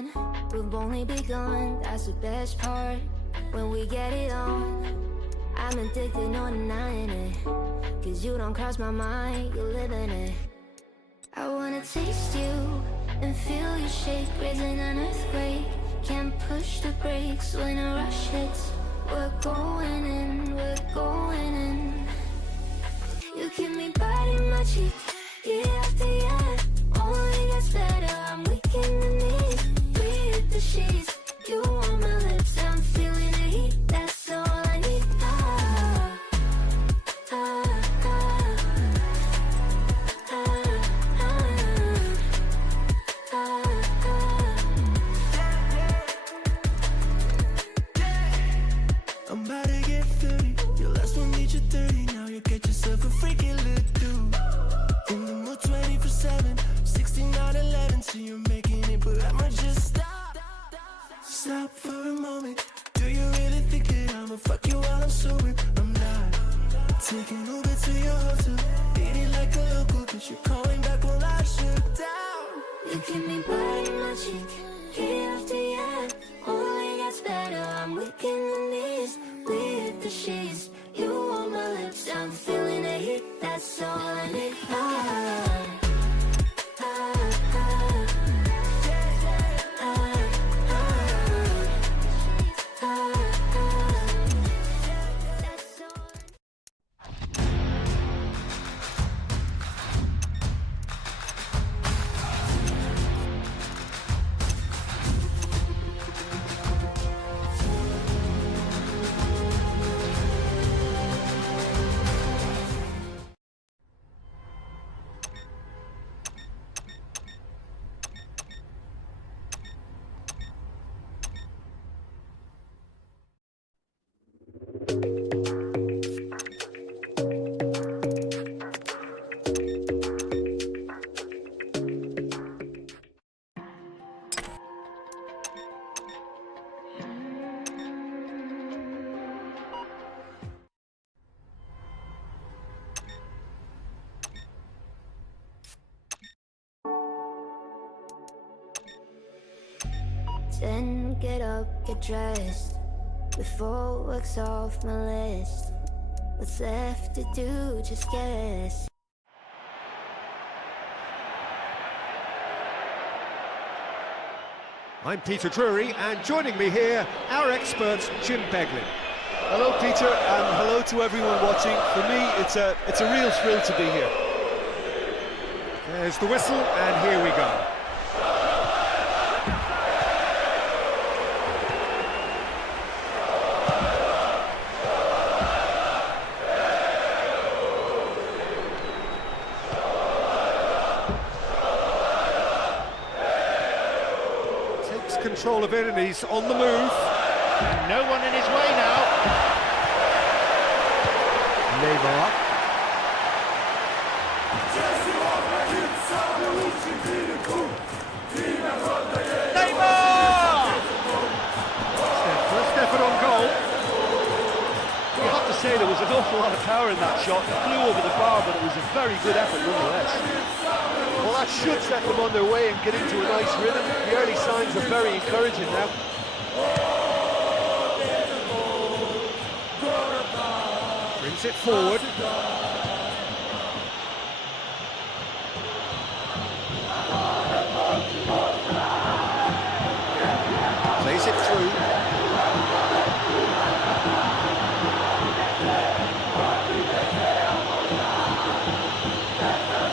on. We've only begun, that's the best part. When we get it on, I'm addicted, no denying it. Cause you don't cross my mind, you live in it. I wanna taste you and feel you shake, raising an earthquake. Can't push the brakes when a rush hits. We're going in, we're going in. You keep me biting my cheek, year after year. Only gets better, I'm weak in the knees. We hit the sheets, you on my lips, I'm feeling the heat. That's all I need. Ah, ah, ah, ah, ah, ah, ah. I'm about to get 30. Your last one made you 30. Now you get yourself a freaking little dude. In the mood 24/7, 6911. So you're making it, but I'ma just stop. Stop for a moment. Do you really think that I'ma fuck you while I'm sober? I'm not. Taking Uber to your hotel, eating like a local, cause you're calling back while I shut down. You keep me biting my cheek, year after year. Only gets better, I'm weak in the knees. We hit the sheets, you on my lips, I'm feeling the heat. That's all I need. Ah, ah, ah, ah, ah, ah, that's all. Then get up, get dressed, before work's off my list. What's left to do, just guess. I'm Peter Drury, and joining me here, our expert, Jim Beglin. Hello Peter, and hello to everyone watching. For me, it's a real thrill to be here. There's the whistle, and here we go. Control of it, and he's on the move. No one in his way now. Neymar. Neymar! First effort on goal. You have to say there was an awful lot of power in that shot. It flew over the bar, but it was a very good effort nonetheless. Well, that should set them on their way and get into a nice rhythm. The early signs are very encouraging now. Brings it forward. Plays it through.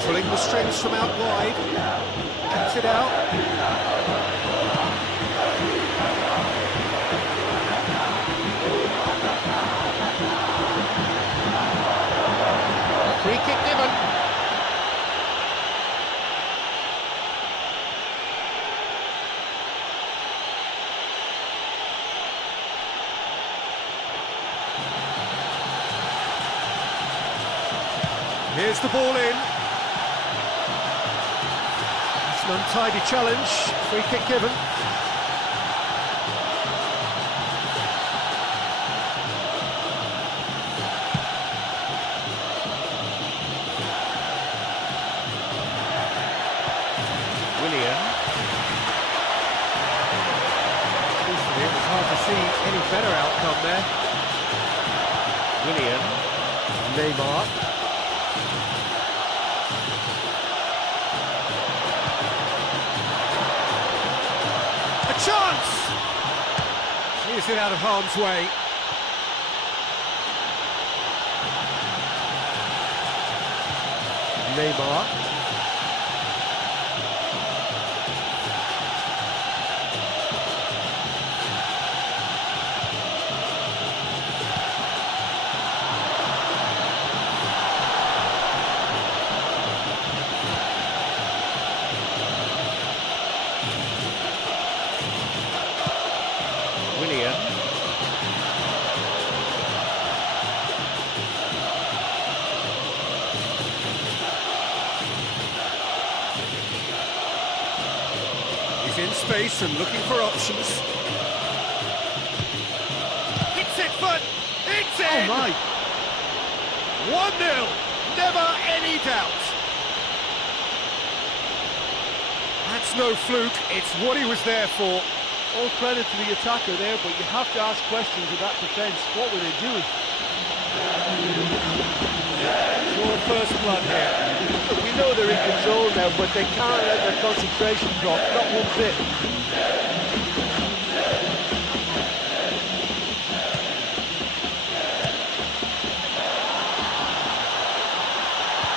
Pulling the strings from out wide, cuts it out. Free kick given. Here's the ball in. An untidy challenge, free kick given. It was hard to see any better outcome there. Willian. Neymar. A chance! Clears it out of harm's way. Neymar. Willian. He's in space and looking for options. Hits it, but it's in! Oh my! 1-0, never any doubt. That's no fluke, it's what he was there for. All credit to the attacker there, but you have to ask questions of that defence. What were they doing? Your first blood here. Look, we know they're in control now, but they can't let their concentration drop, not one bit.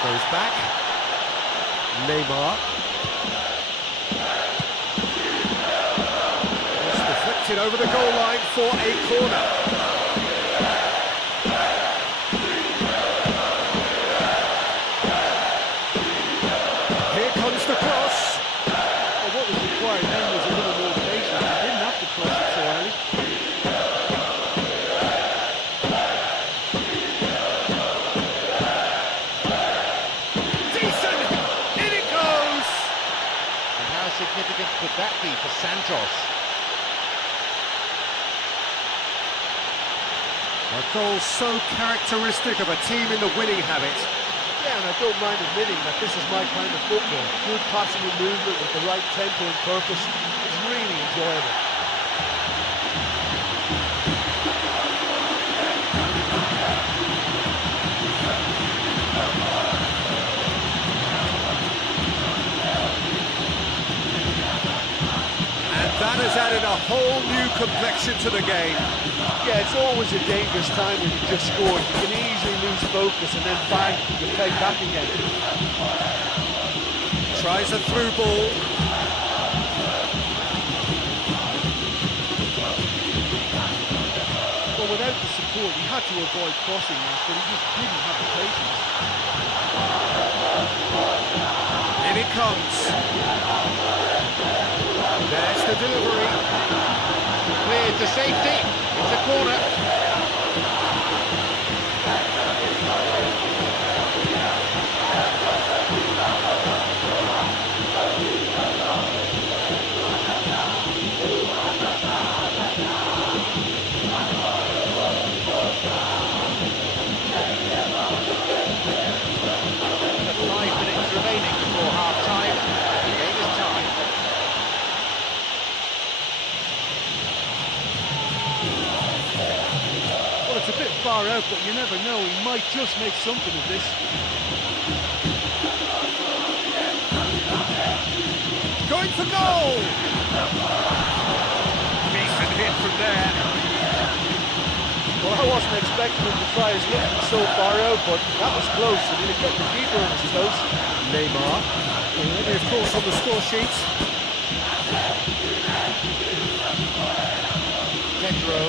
Goes back. Neymar. It's deflected over the goal line for a corner. Here comes the cross. Well, what was required then was a little more patience. They didn't have to cross it so early. Decent! In it goes! And how significant could that be for Santos? A goal so characteristic of a team in the winning habit. Yeah, and I don't mind admitting that this is my kind of football. Good passing and movement with the right tempo and purpose. It's really enjoyable. And that has added a whole new complexion to the game. Yeah, it's always a dangerous time when you just scored. You can easily lose focus and then bang, you play back again. Tries a through ball. Well, without the support, he had to avoid crossing that, but he just didn't have the patience. In it comes. There's the delivery. Cleared to safety. It's a corner. It's a bit far out, but you never know. He might just make something of this. Going for goal! Decent hit from there. Well, I wasn't expecting him to try his luck from so far out, but that was close. I mean, it kept the keeper on his toes. Neymar, already of course on the score sheet. Pedro.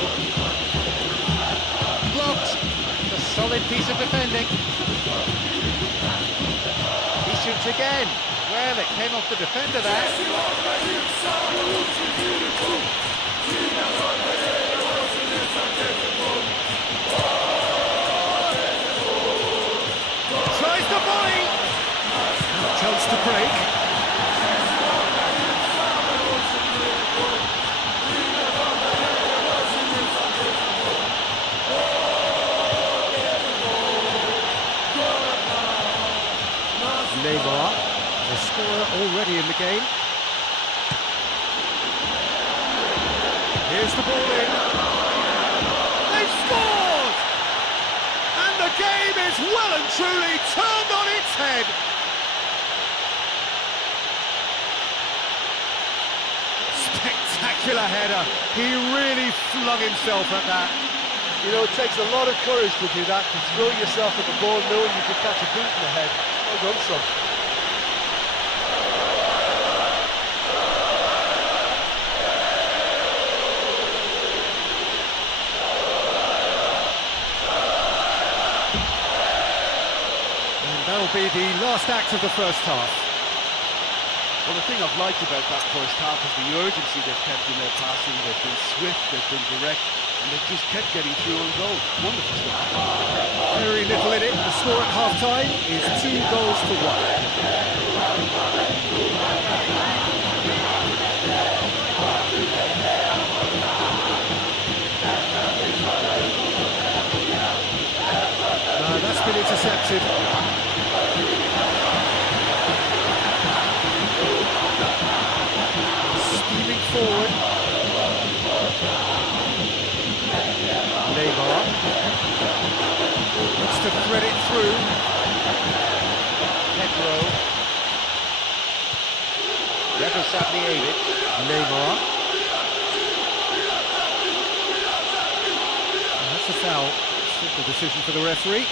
Blocked. A solid piece of defending. He shoots again. Well, it came off the defender there. Tries the volley. Chance to break. Neymar, the scorer already in the game. Here's the ball in. They've scored! And the game is well and truly turned on its head. Spectacular header. He really flung himself at that. You know, it takes a lot of courage to do that, to throw yourself at the ball knowing you could catch a boot in the head. Well done, son. That'll be the last act of the first half. Well, the thing I've liked about that first half is the urgency they've kept in their passing. They've been swift, they've been direct, and they've just kept getting through on goal. Wonderful stuff. Very little in it. The score at half-time is 2 goals to 1. That's been intercepted. Steaming forward. Neymar wants to thread it through. Pedro. Never Neymar. And that's a foul. Simple decision for the referee.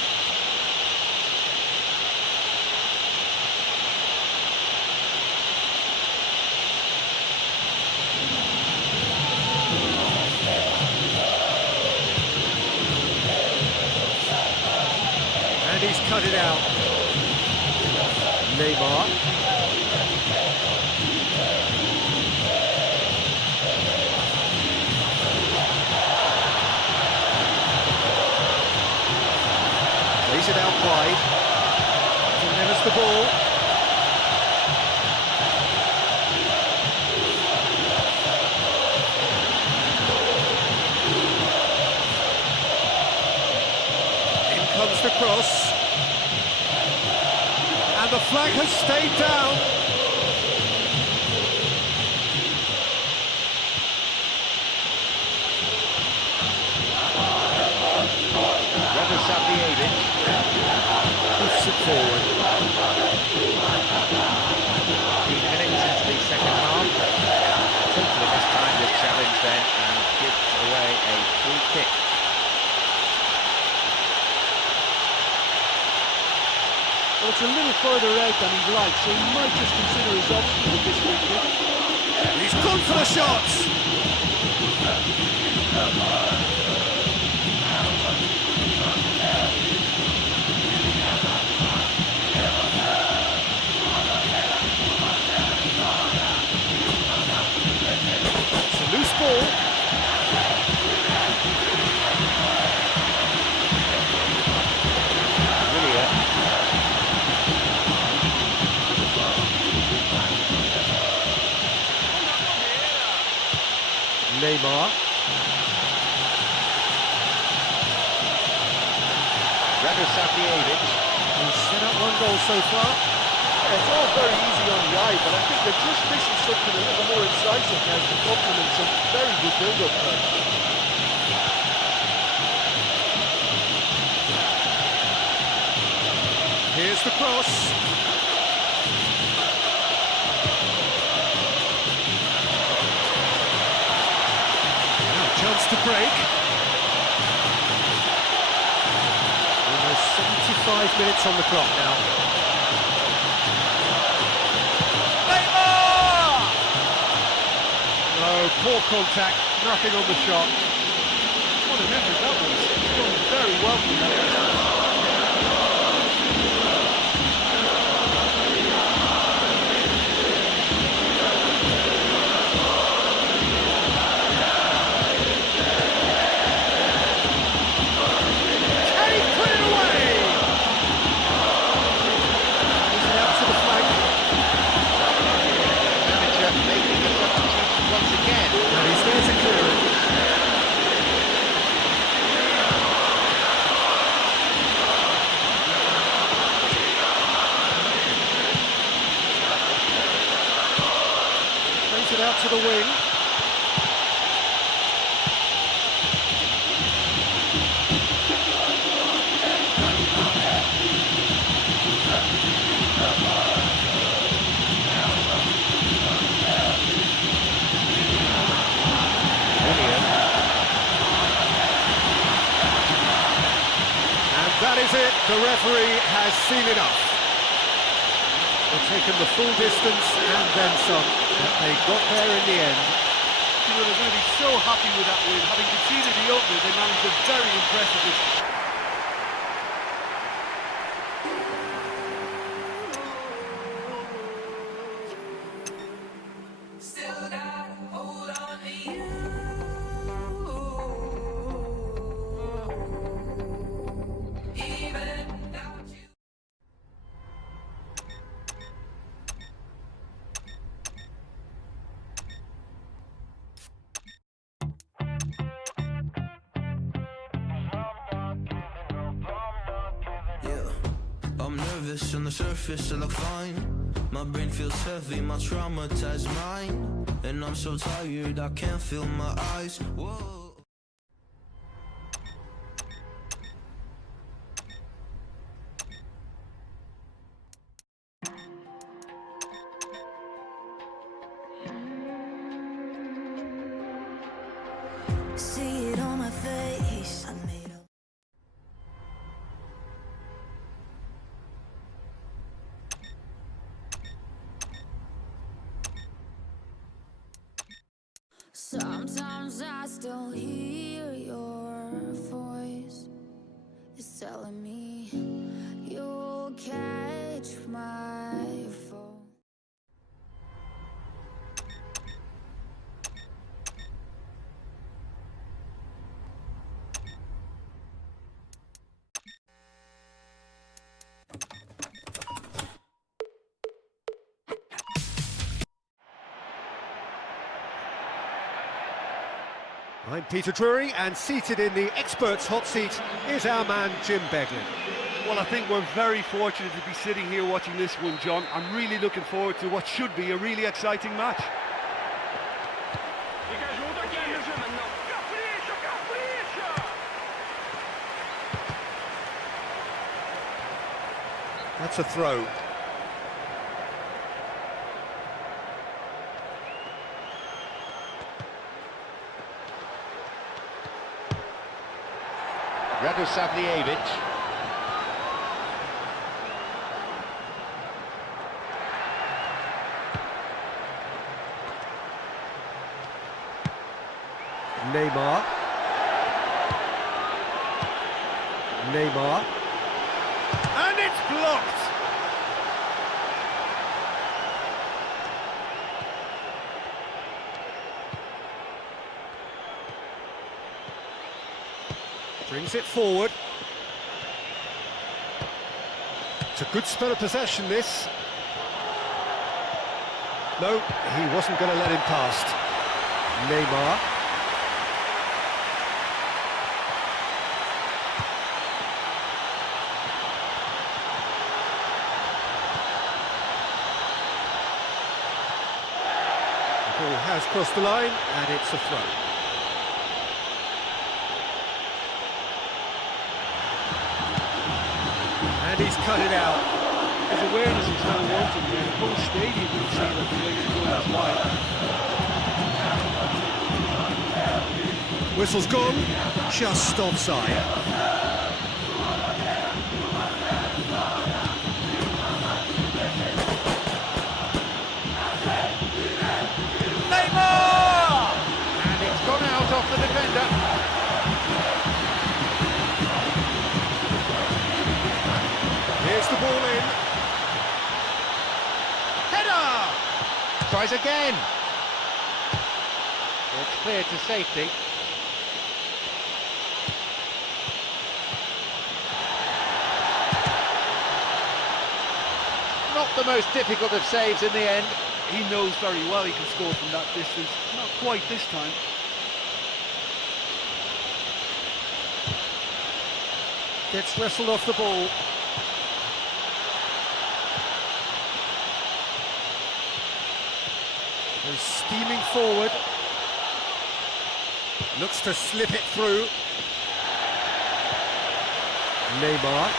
And he's cut it out. Neymar. Plays it out wide. Delivers the ball. In comes the cross. And the flag has stayed down. Puts it forward. 15 minutes into the second half. Hopefully this time the challenge then and gives away a free kick. Well, it's a little further out than he'd like, so he might just consider his options with this free kick. He's gone for the shots. It's a loose ball. Neymar. He's set up 1 goal so far. Yeah, it's all very easy on the eye, but I think they're just missing something a little more incisive now to complement some very good build-up play. Here's the cross. Chance to break. Almost 75 minutes on the clock now. Neymar! No, poor contact, nothing on the shot. What an effort that was. He's done very well from that distance. Out to the wing. is it, the referee has seen enough. They've taken the full distance and then some, but they got there in the end. You know, they're going to be so happy with that win. Having conceded the opener, they managed a very impressive. I'm nervous on the surface, I look fine. My brain feels heavy, my traumatized mind. And I'm so tired, I can't feel my eyes. Whoa. See it on my face. I made up. Sometimes I still hear your voice. It's telling me you'll catch my fall. I'm Peter Drury, and seated in the experts' hot seat is our man Jim Beglin. Well, I think we're very fortunate to be sitting here watching this one, John. I'm really looking forward to what should be a really exciting match. That's a throw. Radosavljevic. Neymar. Neymar. And it's blocked! Brings it forward. It's a good spell of possession, this. No, he wasn't going to let him past. Neymar. The ball has crossed the line, and it's a throw. And he's cut it out. His awareness is now wanting there. The whole stadium will see that the way he's going is wide. Whistle's gone, just offside. Neymar! And it's gone out off the defender. Here's the ball in. Header! Tries again. It's clear to safety. Not the most difficult of saves in the end. He knows very well he can score from that distance. Not quite this time. Gets wrestled off the ball. He's steaming forward. Looks to slip it through. Neymar.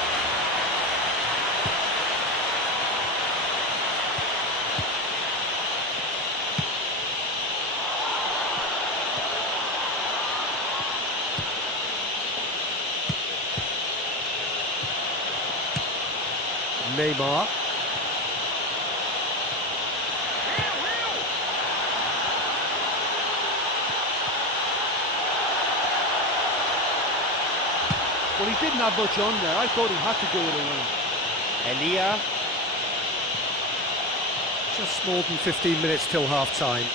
Neymar. Well, he didn't have much on there. I thought he had to go it alone. Elia. Just more than 15 minutes till half-time.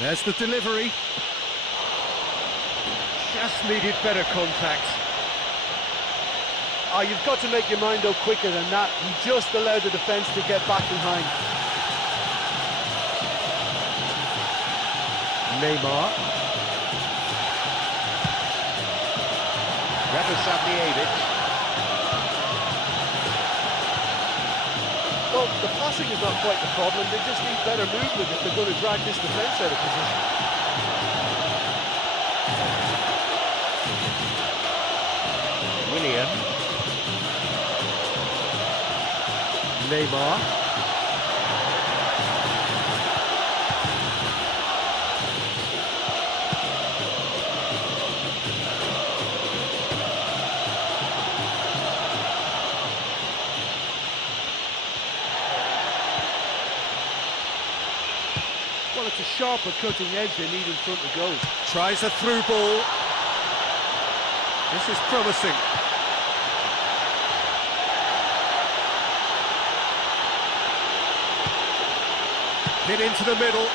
There's the delivery. Just needed better contact. Oh, you've got to make your mind up quicker than that. He just allowed the defence to get back behind. Neymar. Well, the passing is not quite the problem. They just need better movement if they're going to drag this defence out of position. Willian. Neymar. Well, it's a sharper cutting edge they need in front of goal. Tries a through ball. This is promising. Hit into the middle.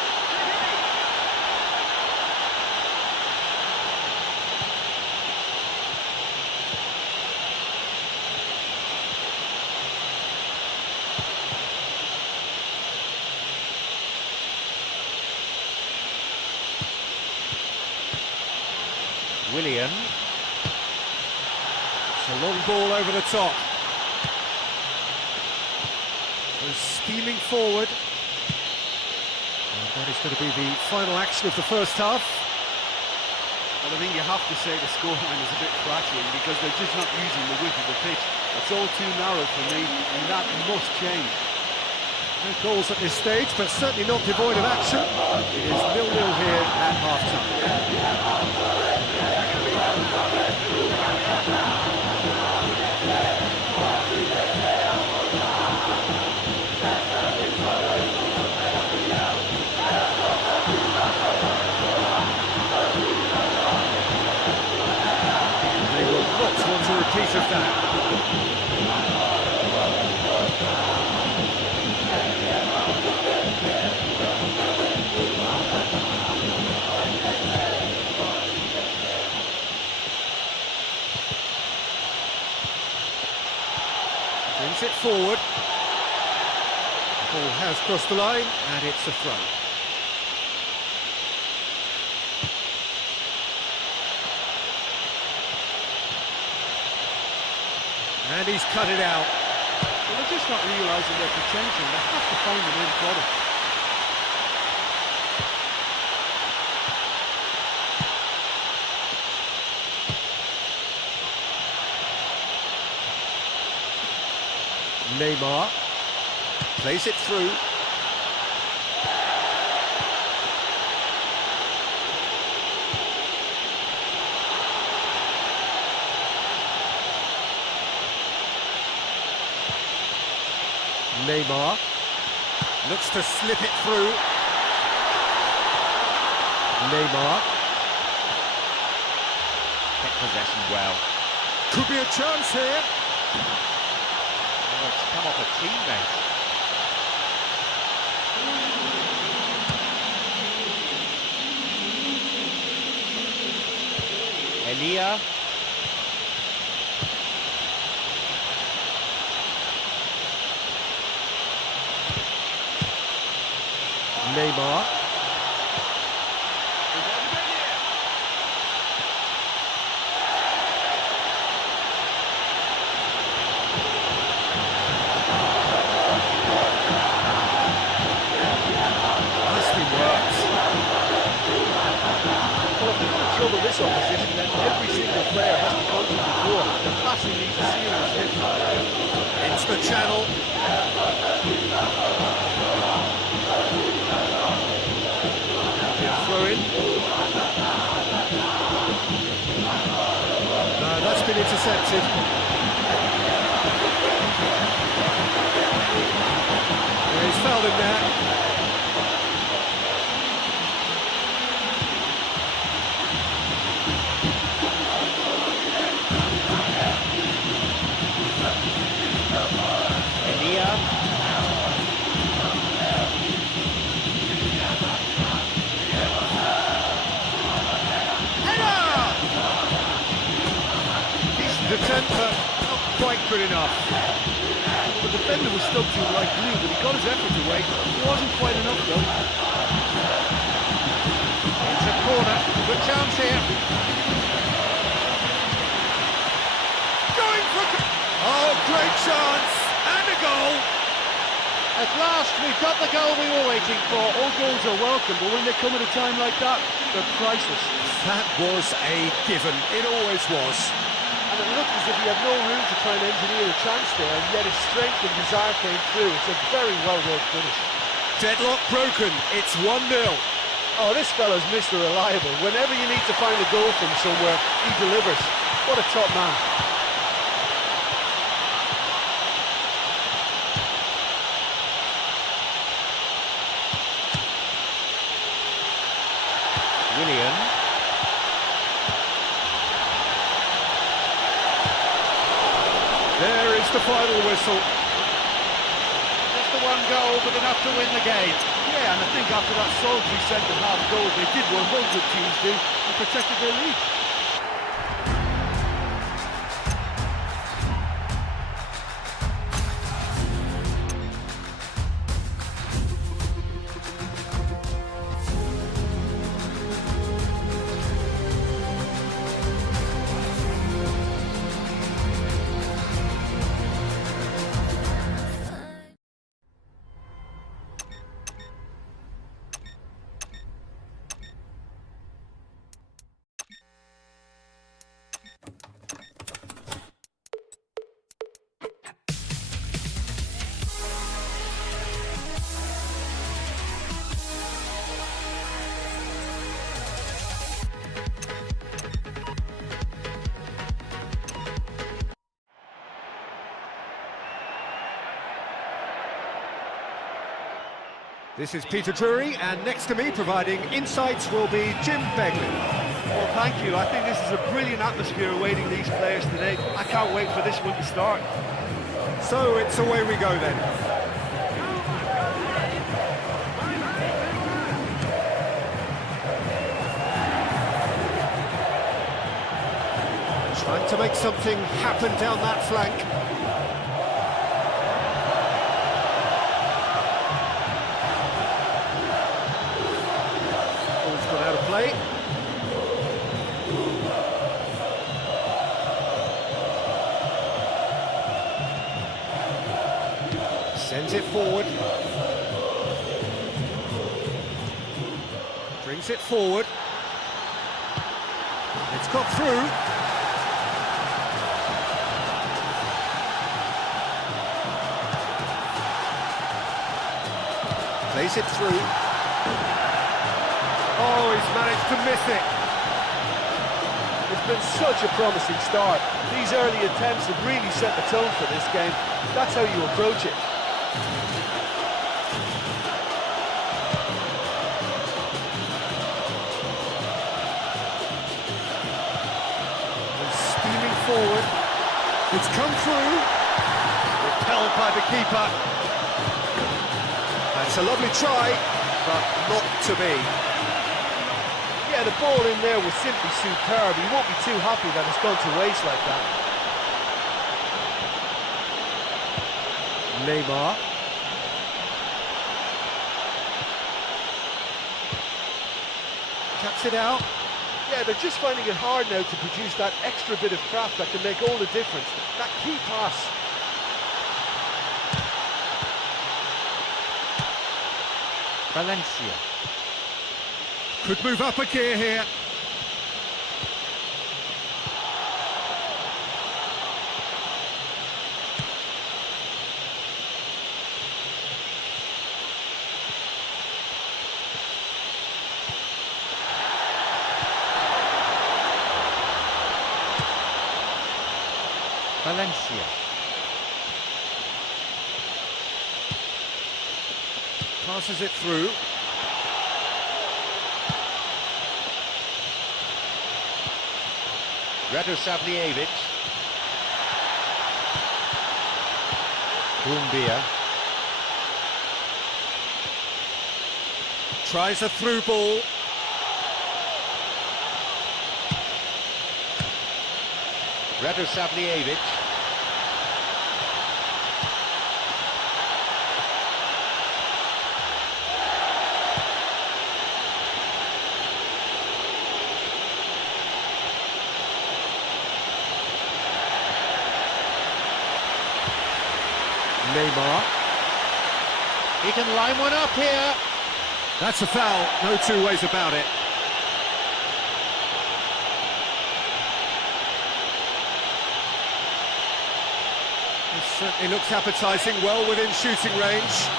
Willian. It's a long ball over the top. They're steaming forward. And that is going to be the final action of the first half. Well, I think you have to say the scoreline is a bit flattering because they're just not using the width of the pitch. It's all too narrow for me, and that must change. No goals at this stage, but certainly not devoid of action. It is 0-0 here at half-time. They will not want a repeat of that. Brings it forward. The ball has crossed the line, and it's a throw. And he's cut it out. Well, they're just not realising their potential. They have to find an end product. Neymar plays it through. Neymar looks to slip it through. Neymar Kept possession well. could be a chance here. Oh, it's come off a teammate. Elia. Neymar. Nicely worked. Well, if they're going to trouble this opposition, then every single player has to contribute more. The passing needs a serious hit. Into the channel. intercepted. Yeah, he's fouled him there. Attempt, but not quite good enough. The defender was stuck to him like glue, but he got his effort away. It wasn't quite enough, though. It's a corner, good chance here. Going for... Oh, great chance, and a goal. At last, we've got the goal we were waiting for. All goals are welcome, but when they come at a time like that, they're priceless. That was a given, it always was. And it looked as if he had no room to try and engineer a chance there, and yet his strength and desire came through. It's a very well-worked finish. Deadlock broken, it's 1-0. Oh, this fella's Mr. Reliable. Whenever you need to find a goal from somewhere, he delivers. What a top man. Willian. There is the final whistle. Just the one goal, but enough to win the game. Yeah, and I think after that solitary centre-half goal, they did what most good teams do and protected their lead. This is Peter Drury, and next to me providing insights will be Jim Begley. Well, thank you. I think this is a brilliant atmosphere awaiting these players today. I can't wait for this one to start. So it's away we go then. Trying to make something happen down that flank. Ball's gone out of play. Sends it forward. Brings it forward. It's got through. Plays it through. Oh, he's managed to miss it. It's been such a promising start. These early attempts have really set the tone for this game. That's how you approach it. And steaming forward. It's come through. Repelled by the keeper. That's a lovely try, but not to be. Yeah, the ball in there was simply superb. He won't be too happy that it's gone to waste like that. Neymar. Cuts it out. Yeah, they're just finding it hard now to produce that extra bit of craft that can make all the difference. That key pass. Valencia. Could move up a gear here. Valencia. Passes it through. Radosavljevic. Doumbia. Tries a through ball. Radosavljevic. Neymar. He can line one up here. That's a foul, no two ways about it. It certainly looks appetising, well within shooting range.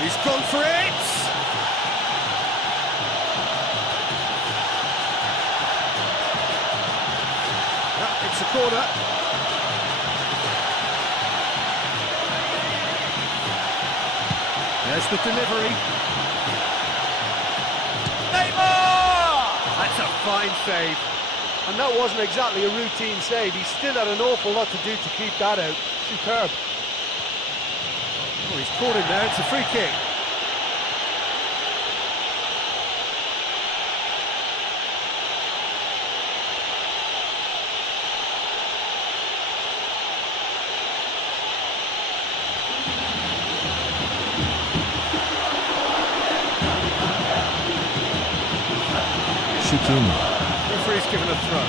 He's gone for it! It's a corner. There's the delivery. Neymar! That's a fine save. And that wasn't exactly a routine save. He still had an awful lot to do to keep that out. Superb. Oh, he's caught him there, it's a free kick. Referee's given a throw.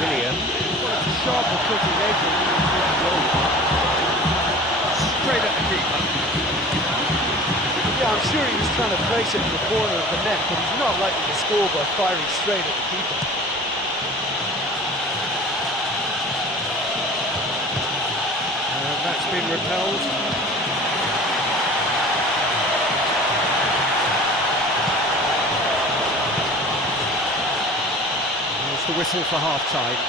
William. Sharp and cutting edge and Straight at the keeper. yeah, I'm sure he was trying to place it in the corner of the net, but he's not likely to score by firing straight at the keeper. That's been repelled. There's the whistle for half-time.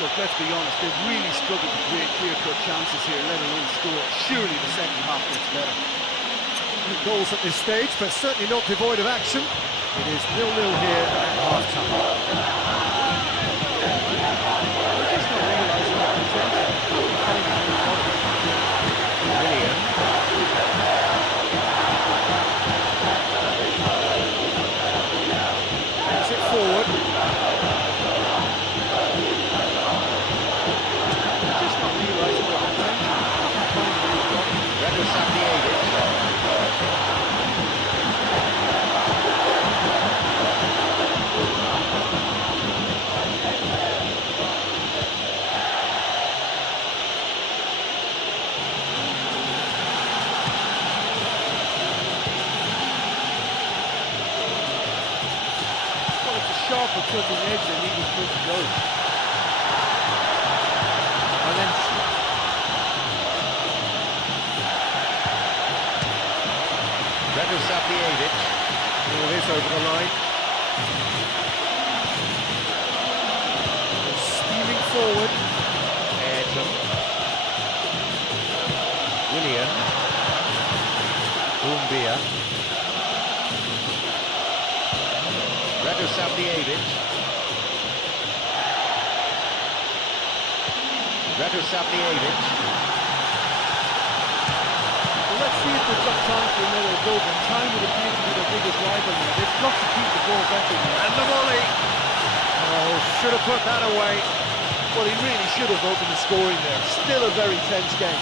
Look, let's be honest, they've really struggled to create clear-cut chances here, let alone score. Surely the second half gets better. Goals at this stage, but certainly not devoid of action. It is 0-0 here at half-time. They're just not realising their potential. William. Takes it forward. They're just not realising their potential. Radosavljevic. Sharper cutting edge than he was supposed to go. Valencia. Radosavljevic. Oh, it is over the line. Steaming forward. Ayrton. William. Doumbia. Radosavljevic. Radosavljevic. Well, let's see if they've got time for another goal, but time would appear to be their biggest rival now. They've got to keep the ball better now. And the volley. Oh, should have put that away. Well, he really should have opened the scoring there. Still a very tense game.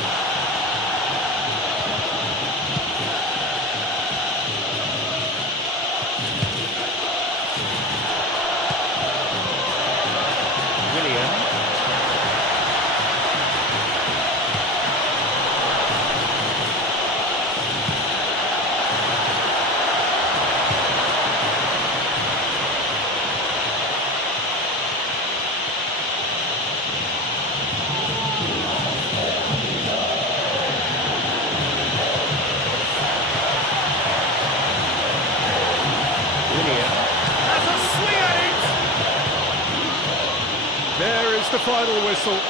William. That's the final whistle. After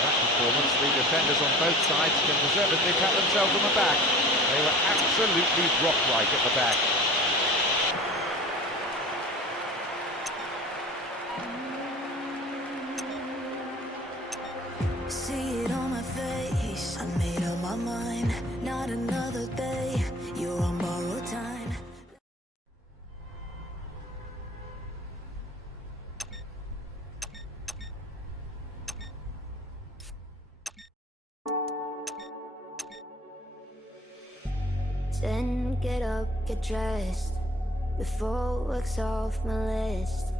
that performance, the defenders on both sides can deservedly pat themselves on the back. They were absolutely rock right at the back. See it on my face, I made up my mind. Not another day, you're on borrowed time. Then get up, get dressed, before work's off my list.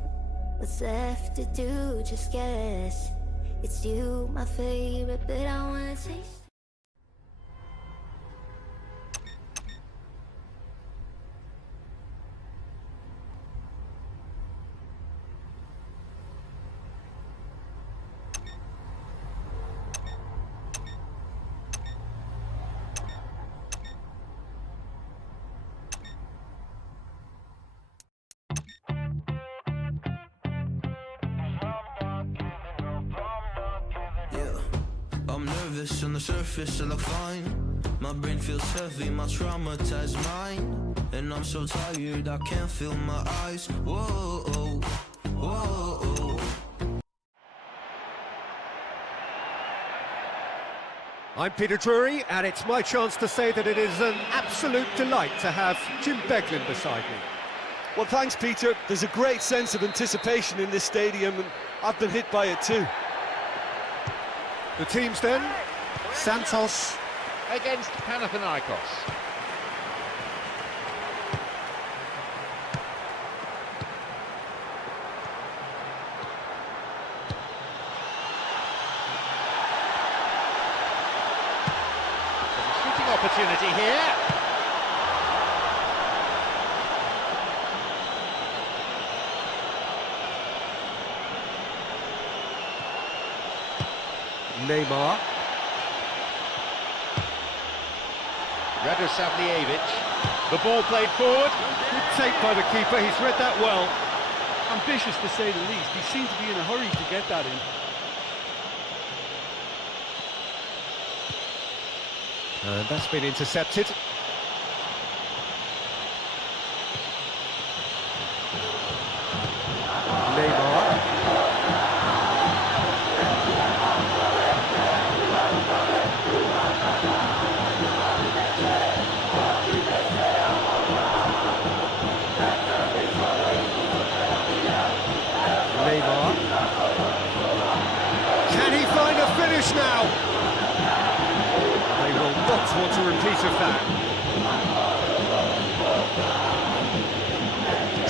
What's left to do, just guess. It's you, my favorite, but I wanna taste. I'm nervous on the surface, I look fine. My brain feels heavy, my traumatized mind. And I'm so tired, I can't feel my eyes. Whoa, whoa. I'm Peter Drury, and it's my chance to say that it is an absolute delight to have Jim Beglin beside me. Well, thanks, Peter. There's a great sense of anticipation in this stadium, and I've been hit by it too. The teams then, Santos Against Panathinaikos. There's a shooting opportunity here. Neymar. Radosavljevic. The ball played forward. Good take by the keeper, he's read that well. Ambitious to say the least. He seemed to be in a hurry to get that in. And that's been intercepted. Neymar. Neymar. Can he find a finish now? They will not want to repeat of that.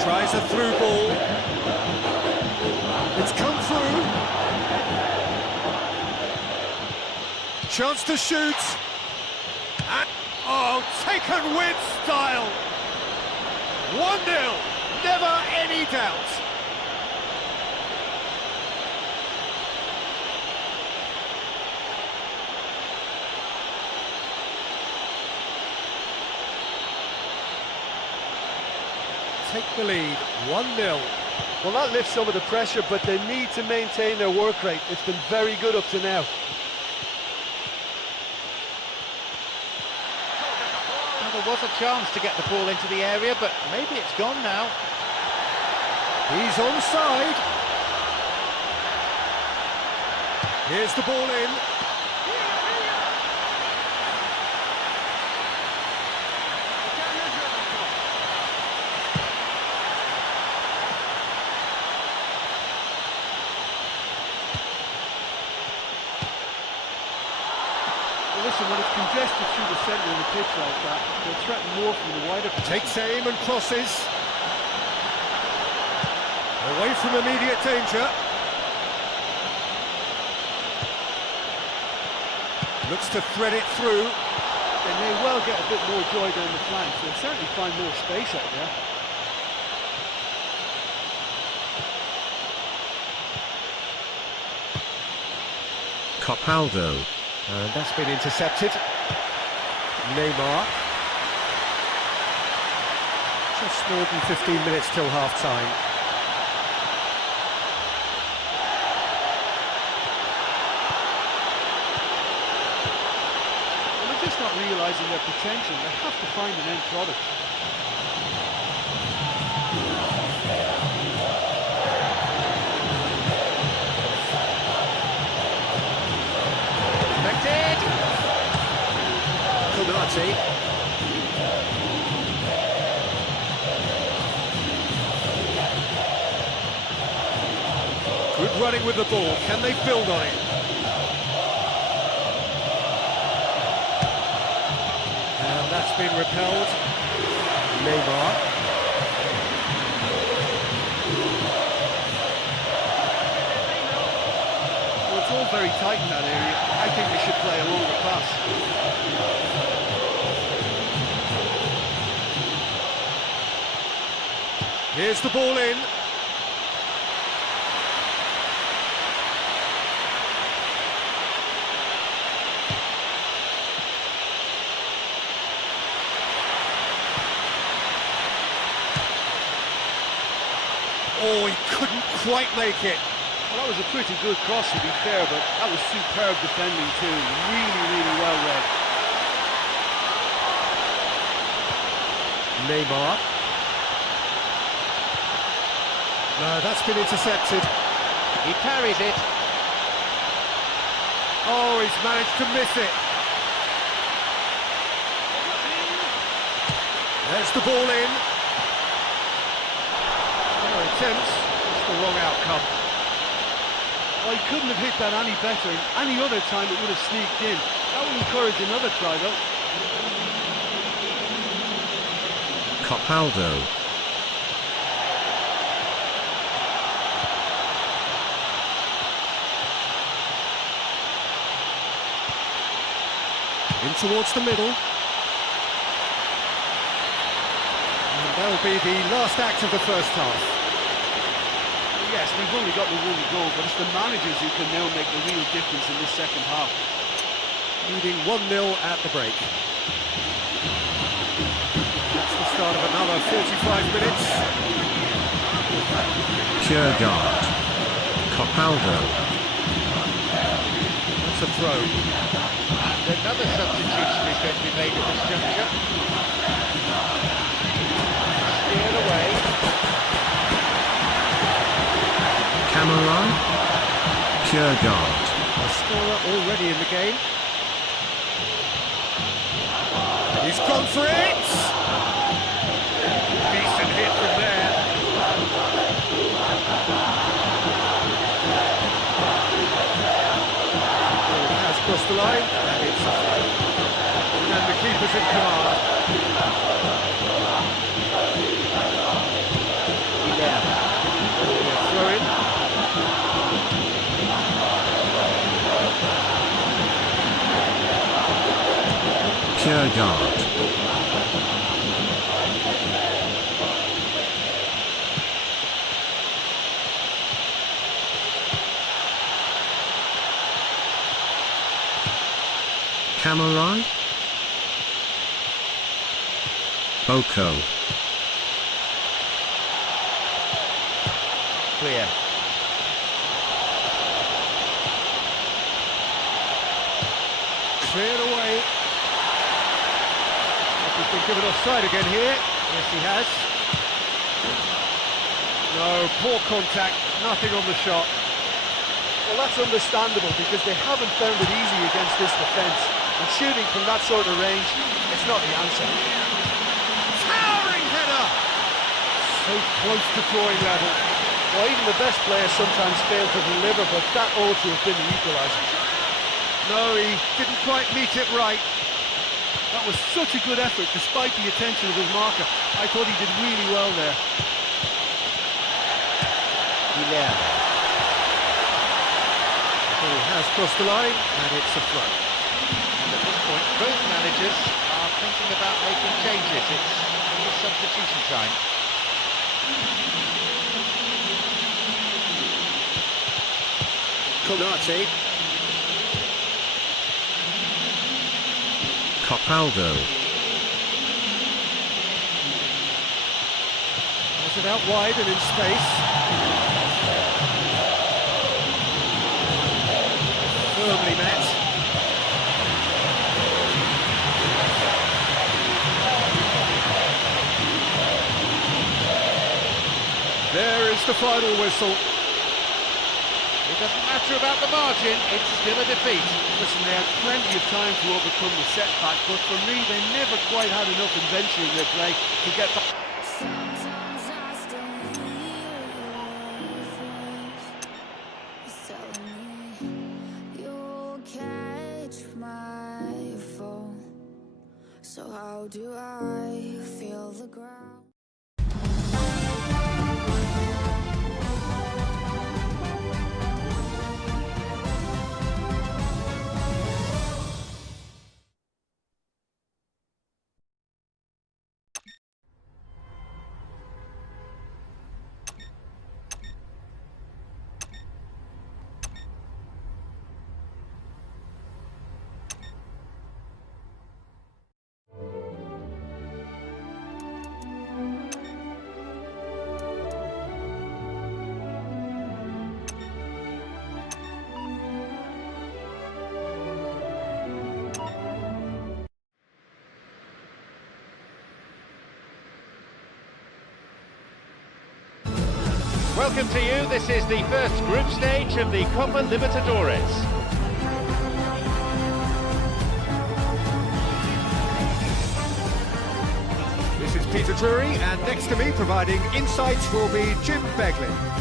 Tries a through ball. It's come through. Chance to shoot. And, oh, taken with style. 1-0. Never any doubt. Take the lead, 1-0. Well, that lifts some of the pressure, but they need to maintain their work rate. It's been very good up to now. Well, there was a chance to get the ball into the area, but maybe it's gone now. He's onside. Here's the ball in. Listen, when it's congested through the centre of the pitch like that, they'll threaten more from the wider position. Takes aim and crosses. Away from immediate danger. Looks to thread it through. They may well get a bit more joy down the flanks. They'll certainly find more space out there. Copaldo. And that's been intercepted. Neymar. Just more than 15 minutes till half-time. their potential. They have to find an end product. Deflected. Konate. Good running with the ball. Can they build on it? And that's been repelled. Neymar. Well, it's all very tight in that area. I think they should play a longer pass. Here's the ball in. Oh, he couldn't quite make it. Well, that was a pretty good cross, to be fair, but that was superb defending too. Really, really well read. Neymar. No, that's been intercepted. He parries it. Oh, he's managed to miss it. There's the ball in. Attempts, it's the wrong outcome. Well, he couldn't have hit that any better. Any other time it would have sneaked in. That would encourage another try, though. Capaldo. In towards the middle. And that'll be the last act of the first half. Yes, we've only got the one goal, but it's the managers who can now make the real difference in this second half. Leading 1-0 at the break. That's the start of another 45 minutes. Kjærgaard. Capaldo. That's a throw. And another substitution is going to be made at this juncture. Steered away. Cameron. Kjærgaard. A scorer already in the game. He's gone for it! Decent hit from there. Ball has crossed the line, and it's and the keeper's in command. Throw in. Kjærgaard. Cameron. Boko. Clear. Cleared away. He's been given offside again here. Yes, he has. No, poor contact, nothing on the shot. Well, that's understandable because they haven't found it easy against this defence. And shooting from that sort of range, it's not the answer. Towering header! So close to drawing level. Well, even the best players sometimes fail to deliver, but that ought to have been the equaliser. No, he didn't quite meet it right. That was such a good effort, despite the attention of his marker. I thought he did really well there. Yeah. Ball has crossed the line, and it's a throw. And at this point, both managers are thinking about making changes. It's substitution time. Konate. Capaldo. Has it out wide and in space. Firmly met. There is the final whistle. It doesn't matter about the margin, it's still a defeat. Listen, they had plenty of time to overcome the setback, but for me, they never quite had enough invention in their play to get back. Sometimes I still hear your voice telling me you'll catch my fall. So how do I feel the ground? Welcome to you, this is the first group stage of the Copa Libertadores. This is Peter Drury, and next to me providing insights will be Jim Begley.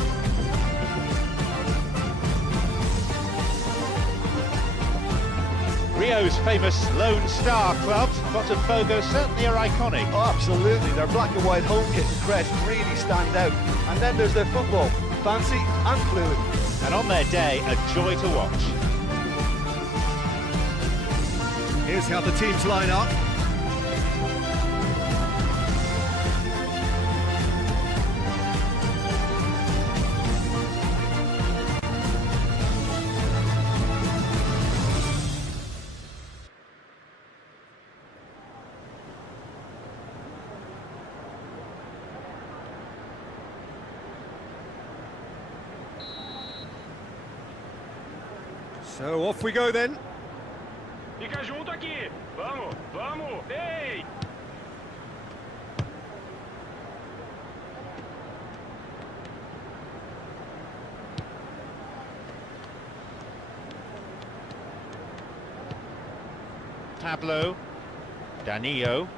Rio's famous Lone Star clubs, Botafogo certainly are iconic. Oh, absolutely, their black and white home kit and crest really stand out. And then there's their football, fancy and fluid. And on their day, a joy to watch. Here's how the teams line up. So off we go then. Fica junto aqui. Vamos, vamos. Ei! Pablo, Danilo,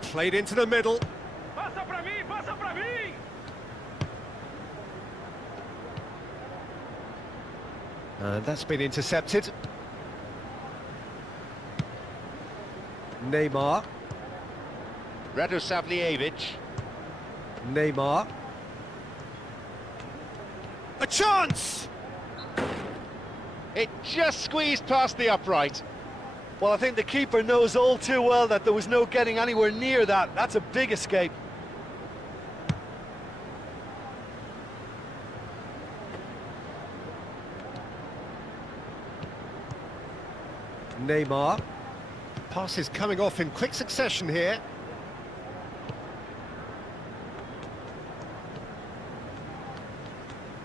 Played into the middle. Passa pra mim, passa pra mim! And that's been intercepted. Neymar. Radosavljevic, Neymar. A chance! it just squeezed past the upright. Well, I think the keeper knows all too well that there was no getting anywhere near that. That's a big escape. Neymar. Passes coming off in quick succession here.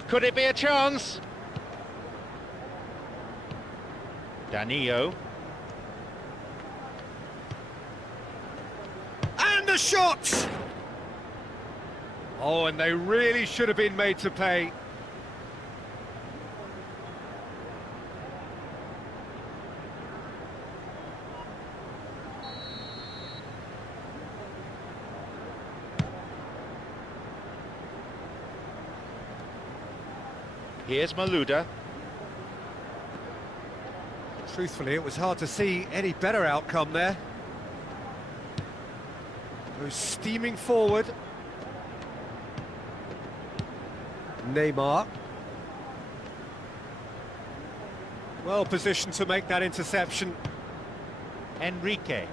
Could it be a chance? Danilo, And a shot! Oh, and they really should have been made to pay. here's Malouda. Truthfully, it was hard to see any better outcome there. Goes steaming forward. Neymar. Well positioned to make that interception. Enrique,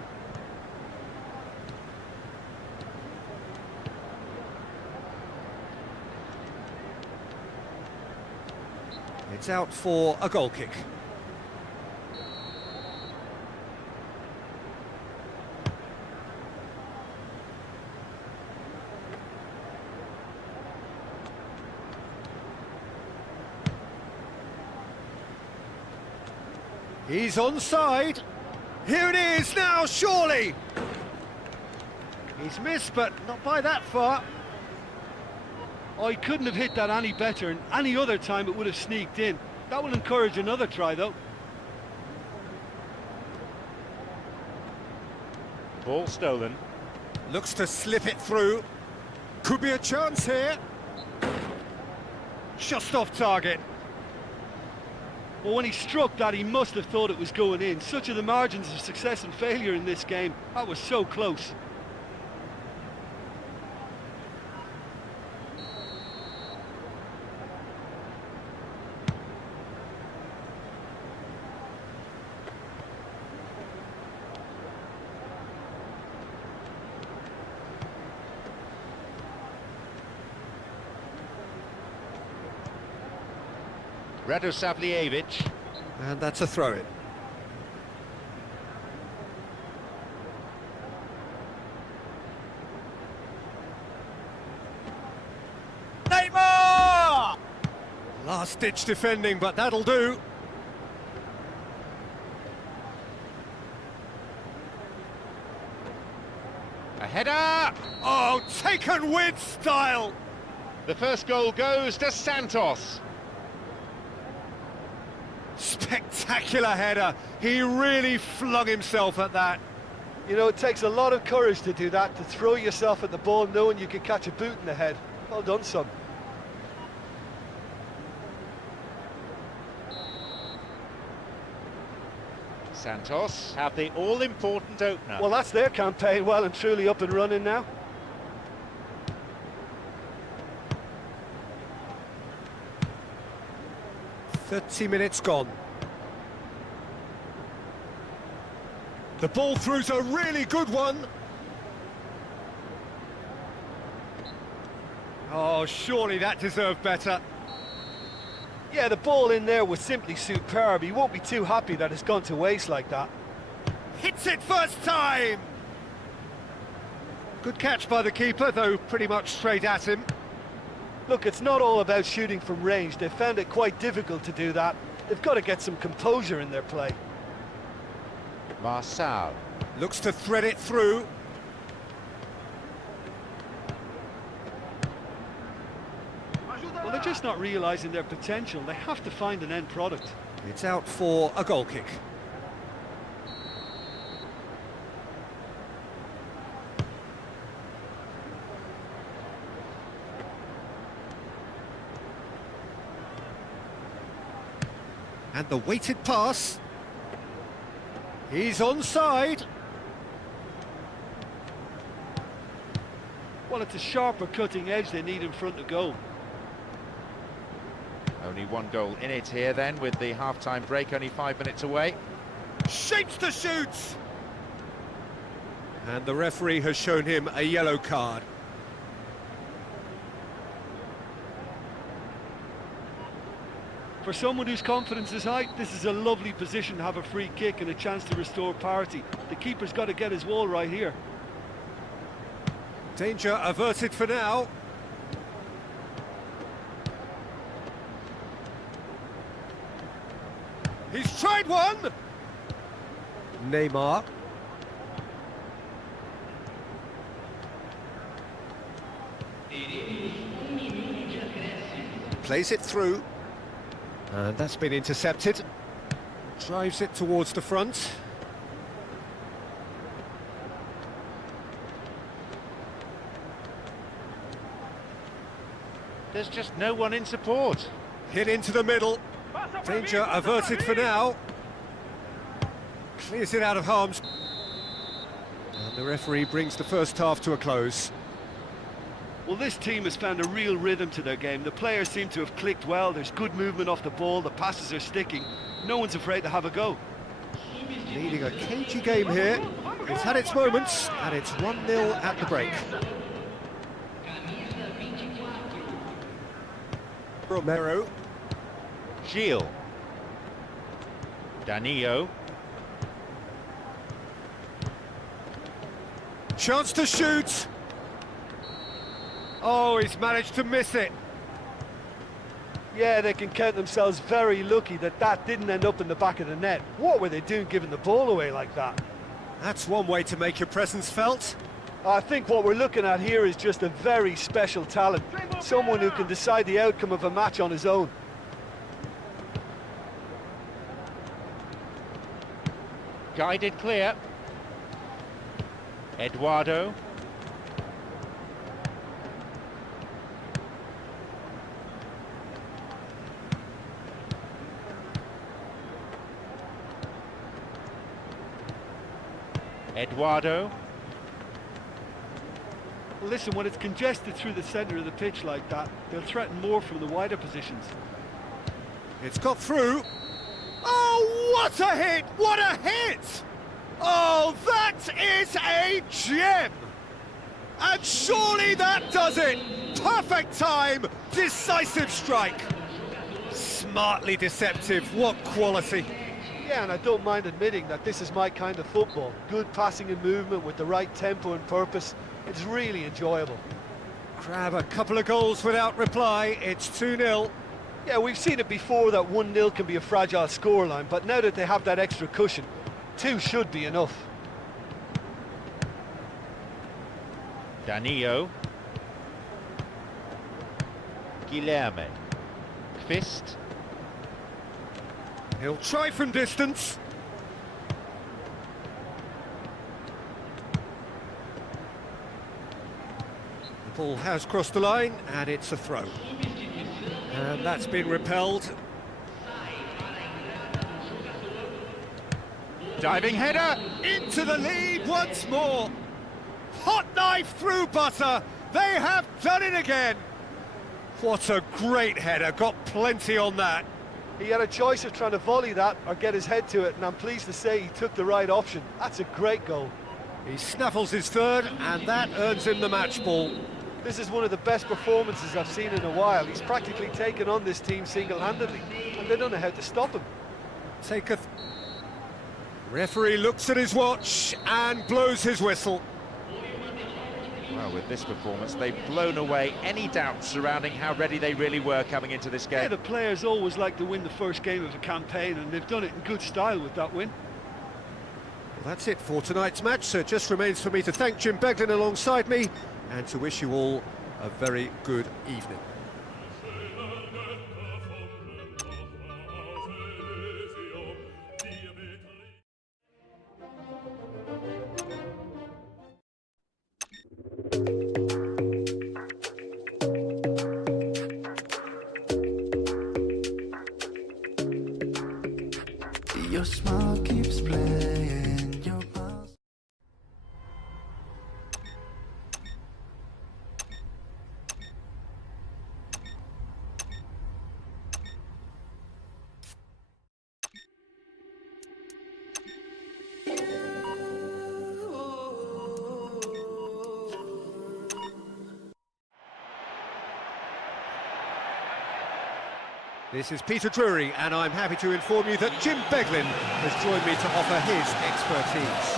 It's out for a goal kick. He's onside. Here it is now, surely. He's missed, but not by that far. Oh, he couldn't have hit that any better, and any other time it would have sneaked in. That will encourage another try, though. Ball stolen. Looks to slip it through. Could be a chance here. Just off target. Well, when he struck that, he must have thought it was going in. Such are the margins of success and failure in this game. That was so close. Radosavljevic. And that's a throw-in. Neymar! Last-ditch defending, but that'll do. A header! Oh, taken with style! The first goal goes to Santos. Spectacular header. He really flung himself at that. You know, it takes a lot of courage to do that, to throw yourself at the ball knowing you can catch a boot in the head. Well done, son. Santos have the all-important opener. Well, that's their campaign well and truly up and running now. "30 minutes gone. The ball through's a really good one. Oh, surely that deserved better. Yeah, the ball in there was simply superb. He won't be too happy that it's gone to waste like that. Hits it first time! Good catch by the keeper, though pretty much straight at him. Look, it's not all about shooting from range. They found it quite difficult to do that. They've got to get some composure in their play. Marçal. Looks to thread it through. Well, they're just not realising their potential. They have to find an end product. It's out for a goal kick. And the weighted pass. He's onside. Well, it's a sharper cutting edge they need in front of goal. Only one goal in it here then, with the half-time break only 5 minutes away. Shapes to shoot! And the referee has shown him a yellow card. For someone whose confidence is high, this is a lovely position to have a free kick and a chance to restore parity. The keeper's got to get his wall right here. Danger averted for now. He's tried one! Neymar. Plays it through. And that's been intercepted. Drives it towards the front. There's just no one in support. Hit into the middle. Danger averted for now. Clears it out of harm's. And the referee brings the first half to a close. Well, this team has found a real rhythm to their game. The players seem to have clicked well. There's good movement off the ball. The passes are sticking. No one's afraid to have a go. Leading a cagey game here. It's had its moments, and it's 1-0 at the break. Romero. Gil. Danilo. Chance to shoot. Oh, he's managed to miss it. Yeah, they can count themselves very lucky that that didn't end up in the back of the net. What were they doing giving the ball away like that? That's one way to make your presence felt. I think what we're looking at here is just a very special talent. Someone who can decide the outcome of a match on his own. Guided clear. Eduardo. Eduardo. Well, listen, when it's congested through the centre of the pitch like that, they'll threaten more from the wider positions. It's got through. Oh, what a hit! What a hit! Oh, that is a gem! And surely that does it! Perfect time, decisive strike. Smartly deceptive, what quality. Yeah, and I don't mind admitting that this is my kind of football. Good passing and movement with the right tempo and purpose. It's really enjoyable. Grab a couple of goals without reply, it's 2-0. Yeah, we've seen it before that 1-0 can be a fragile scoreline, but now that they have that extra cushion, 2 should be enough. Danilo. Guilherme. Kvist. He'll try from distance. The ball has crossed the line, and it's a throw. And that's been repelled. Diving header. Into the lead once more. Hot knife through butter. They have done it again. What a great header. Got plenty on that. He had a choice of trying to volley that or get his head to it, and I'm pleased to say he took the right option. That's a great goal. He snaffles his third, and that earns him the match ball. This is one of the best performances I've seen in a while. He's practically taken on this team single-handedly, and they don't know how to stop him. Referee looks at his watch and blows his whistle. Well, with this performance, they've blown away any doubts surrounding how ready they really were coming into this game. Yeah, the players always like to win the first game of a campaign, and they've done it in good style with that win. Well, that's it for tonight's match, so it just remains for me to thank Jim Beglin alongside me and to wish you all a very good evening. Your smile keeps playing your pulse. This is Peter Drury, and I'm happy to inform you that Jim Beglin has joined me to offer his expertise.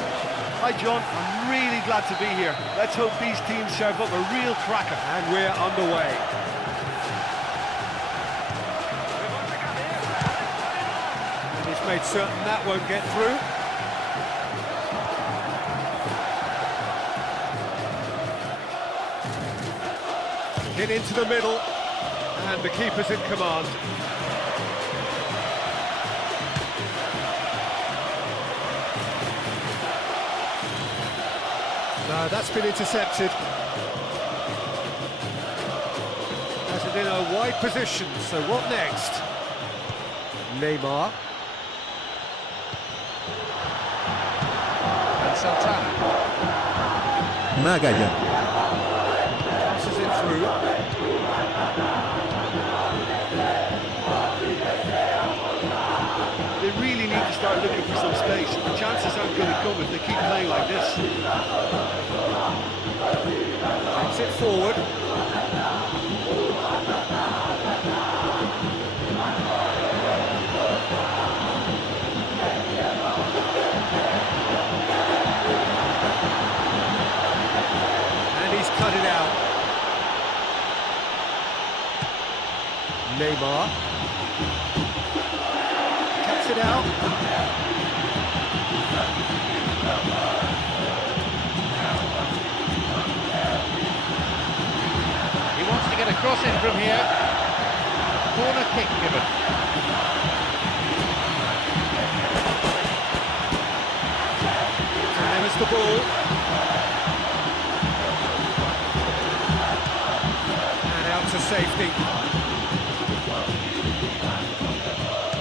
Hi John, I'm really glad to be here. Let's hope these teams serve up a real cracker. And we're underway. And he's made certain that won't get through. Hit into the middle, and the keeper's in command. No, that's been intercepted. Has it in a wide position, so what next? Neymar. And Santana. Magayan. Passes it through. They really need to start looking for some space. The chances aren't going to come if they keep playing like this. Takes it forward. And he's cut it out. Neymar. Cuts it out. cross in from here. Corner kick given. There's the ball. And out to safety.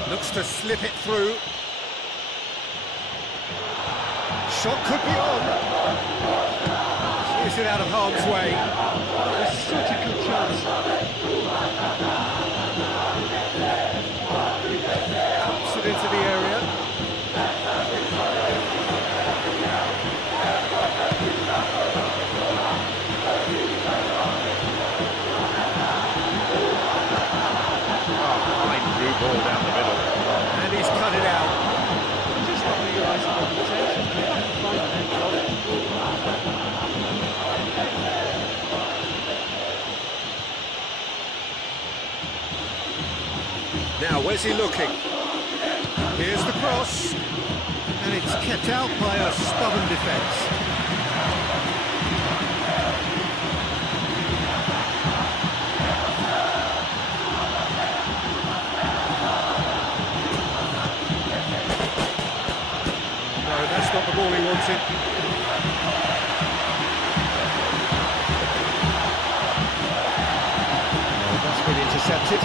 Looks to slip it through. Shot could be on. Is it out of harm's way? It's such a good chance. Puts it into the area. Fine through ball down the middle. And he's cut it out. Just not realising the potential. They have to find an end product. Now, where's he looking? Here's the cross. And it's kept out by a stubborn defence. No, that's not the ball he wanted. No, that's been intercepted.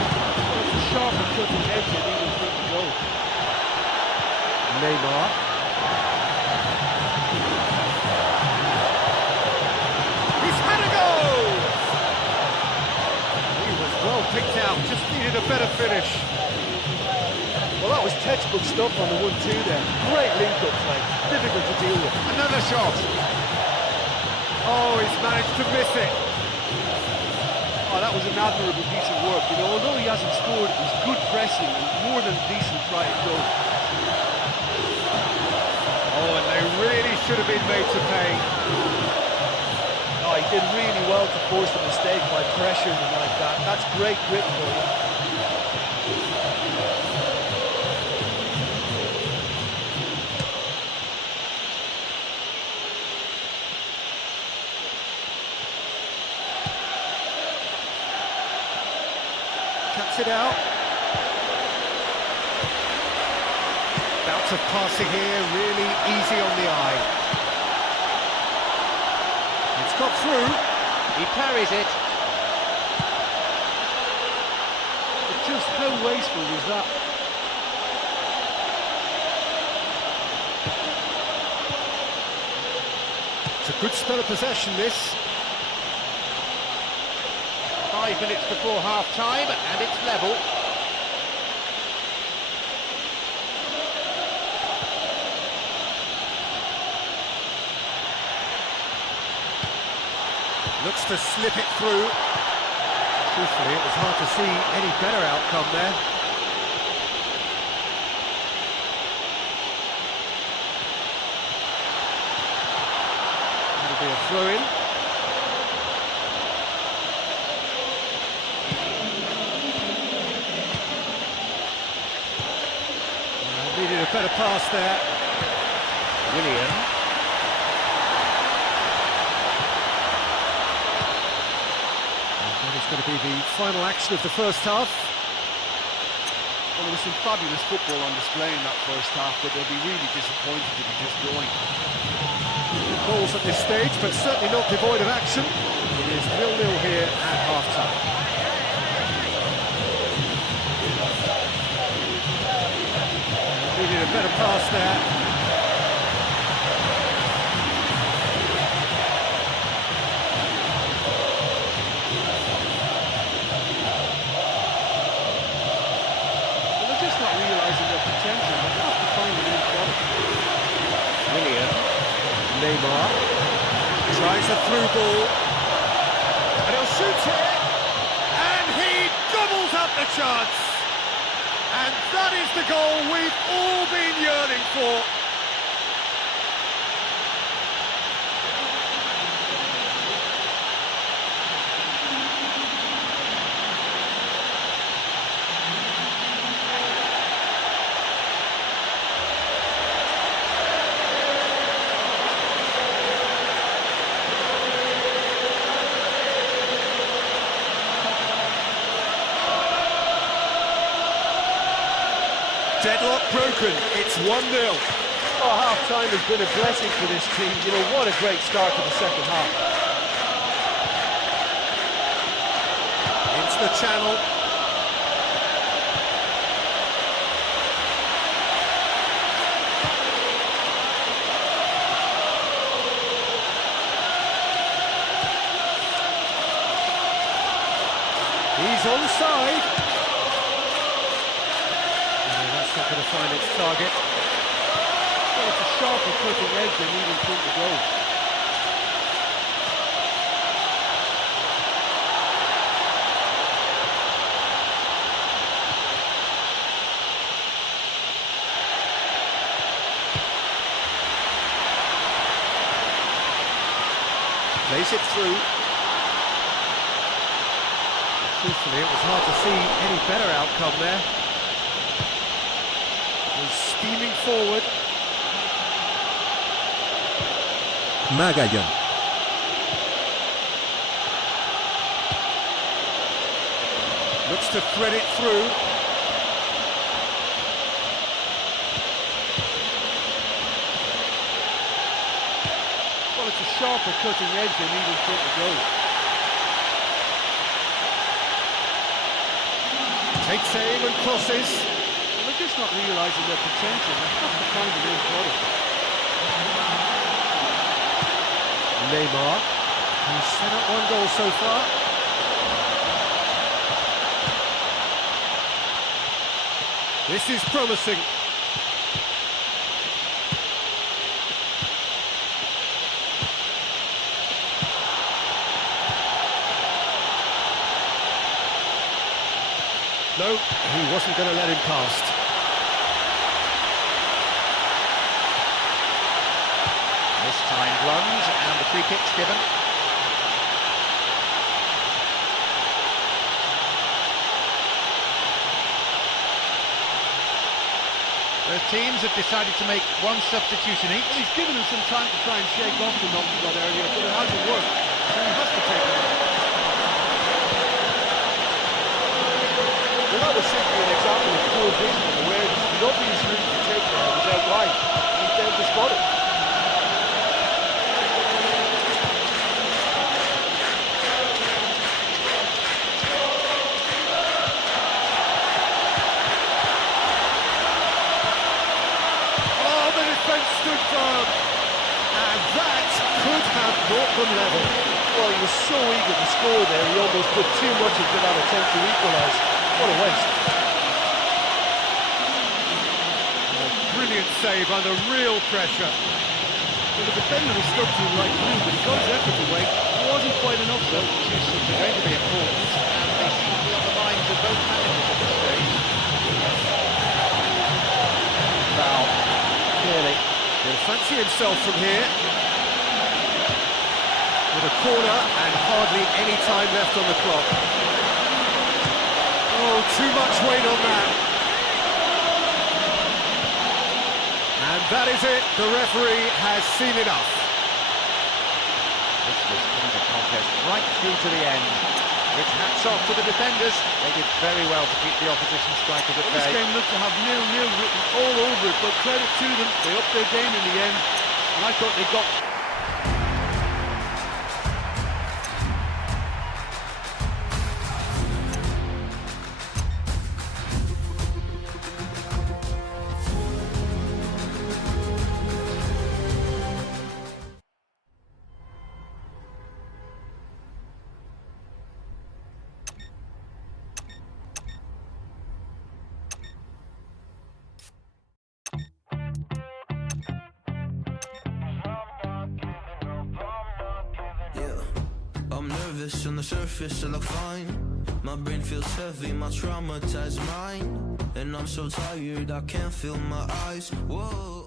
It's a sharp and cutting edge that needed to go. Neymar. He's had a goal! He was well picked out, just needed a better finish. Well, that was textbook stuff on the 1-2 there. Great link-up play. Difficult to deal with. Another shot. Oh, he's managed to miss it. Oh, that was an admirable piece of work. You know, although he hasn't scored, it was good pressing and more than decent try and go. Oh, and they really should have been made to pay. Oh, he did really well to force the mistake by pressuring him like that. That's great grit for you. Cuts it out. Bouts of passing here, really easy on the eye. It's got through. He parries it. But just how wasteful was that? It's a good spell of possession, this. 5 minutes before half-time, and it's level. Looks to slip it through. Truthfully, it was hard to see any better outcome there. It'll be a throw-in. Needed a better pass there. Willian. That is going to be the final action of the first half. Well, there was some fabulous football on display in that first half, but they'll be really disappointed to be just going. Goals at this stage, but certainly not devoid of action. It is 0-0 here at half-time. Needed a better pass there. Well, they're just not realising their potential. They have to find an end product. Willian. Neymar tries a through ball. And he'll shoot it. And he doubles up the chance. And that is the goal we've all been yearning for. Deadlock broken, it's 1-0. Oh, half-time has been a blessing for this team. You know, what a great start to the second half. Into the channel. He's onside. No, that's not going to find its target. Well, it's a sharper cutting edge than even front the goal. Plays it through. Truthfully, it was hard to see any better outcome there. He's steaming forward. Magayan. Looks to thread it through. Well, it's a sharper cutting edge than even front the goal. Takes aim and crosses. Well, they're just not realising their potential. They're not the kind of end product. Neymar. He's set up 1 goal so far. This is promising. No, he wasn't going to let him past. This time runs, and the free kick's given. The teams have decided to make one substitution each. Well, he's given them some time to try and shake off the knock he got earlier, but it hasn't worked. So he has to take it out. Well, that was simply an example of poor vision and awareness. The obvious route to take there was out wide. He failed to spot it. Oh, the defence stood firm. And that could have brought them level. Well, he was so eager to score there, he almost put too much into that attempt to equalise. What a waste. Brilliant save under real pressure. Well, the defender was stuck to him right through, but he got his effort away. It wasn't quite enough, though. Substitutions are going to be important, and they seem to be on the minds of both managers at this stage. Foul. Clearly. He'll fancy himself from here. With a corner and hardly any time left on the clock. Oh, too much weight on that. And that is it. The referee has seen enough. This was quite a contest right through to the end. It's hats off to the defenders. They did very well to keep the opposition strikers at Well, this bay. game looked to have 0-0 written all over it, but credit to them. They upped their game in the end, and I thought they got... I'm nervous on the surface, I look fine. My brain feels heavy, my traumatized mind. And I'm so tired, I can't feel my eyes. Whoa.